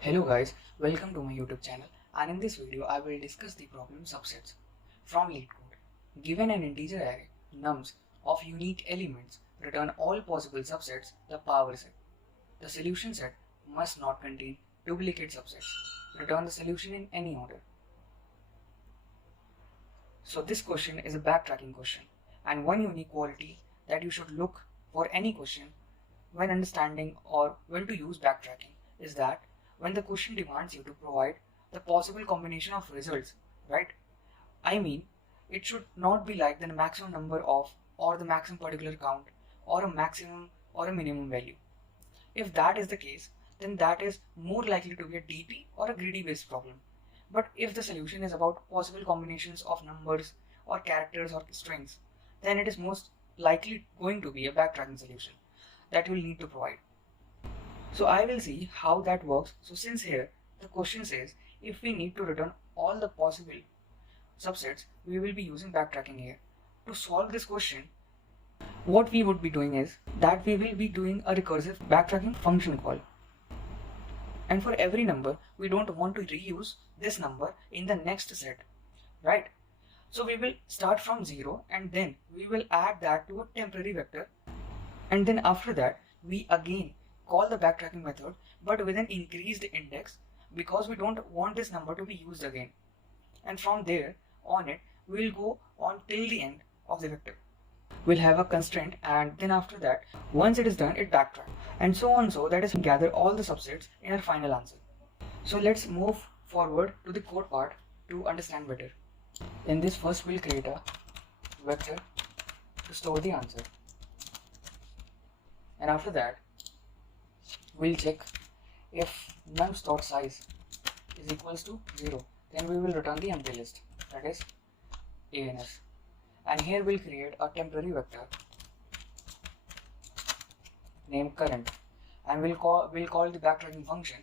Hello guys, welcome to my YouTube channel, and in this video I will discuss the problem subsets from LeetCode. Given an integer array nums of unique elements, return all possible subsets, the power set. The solution set must not contain duplicate subsets. Return the solution in any order. So this question is a backtracking question, and one unique quality that you should look for any question when understanding or when to use backtracking is that when the question demands you to provide the possible combination of results, right? I mean, it should not be like the maximum number of or the maximum particular count or a maximum or a minimum value. If that is the case, then that is more likely to be a DP or a greedy based problem. But if the solution is about possible combinations of numbers or characters or strings, then it is most likely going to be a backtracking solution that you will need to provide. So I will see how that works. So since here the question says if we need to return all the possible subsets, we will be using backtracking here. To solve this question, what we would be doing is that we will be doing a recursive backtracking function call. And for every number, we don't want to reuse this number in the next set, right? So we will start from 0 and then we will add that to a temporary vector. And then after that, we again call the backtracking method but with an increased index because we don't want this number to be used again. And from there on it, we'll go on till the end of the vector. We'll have a constraint, and then after that, once it is done, it backtracks, and so on. So that is gather all the subsets in our final answer. So let's move forward to the code part to understand better. In this, first we'll create a vector to store the answer, and after that we'll check if nums.size is equals to 0, then we will return the empty list, that is ANS. And here we'll create a temporary vector named current, and we'll call the backtracking function,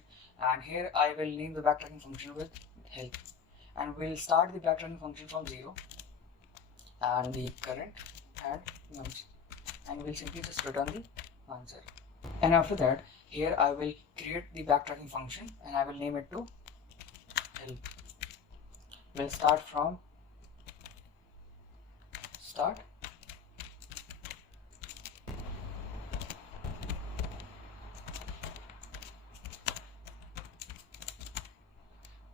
and here I will name the backtracking function with help, and we'll start the backtracking function from 0 and the current and nums, and we'll simply just return the answer. And after that, here I will create the backtracking function and I will name it to help. We'll start from start,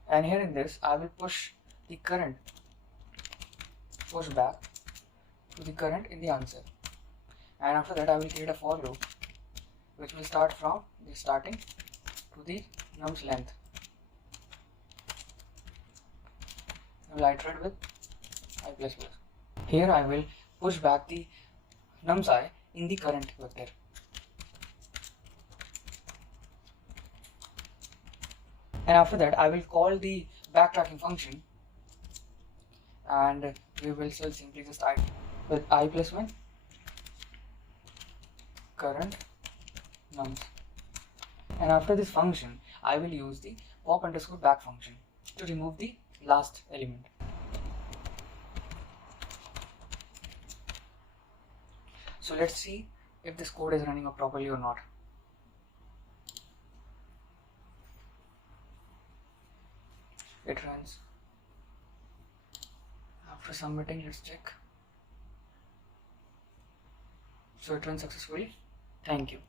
and here in this I will push the current push back to the current in the answer, and after that I will create a for loop which will start from the starting to the nums length. I will iterate with I++. Here I will push back the nums I in the current vector. And after that I will call the backtracking function, and we will simply just iterate with I+1 current nums. And after this function, I will use the pop_back function to remove the last element. So let's see if this code is running properly or not. It runs. After submitting, let's check. So it runs successfully. Thank you.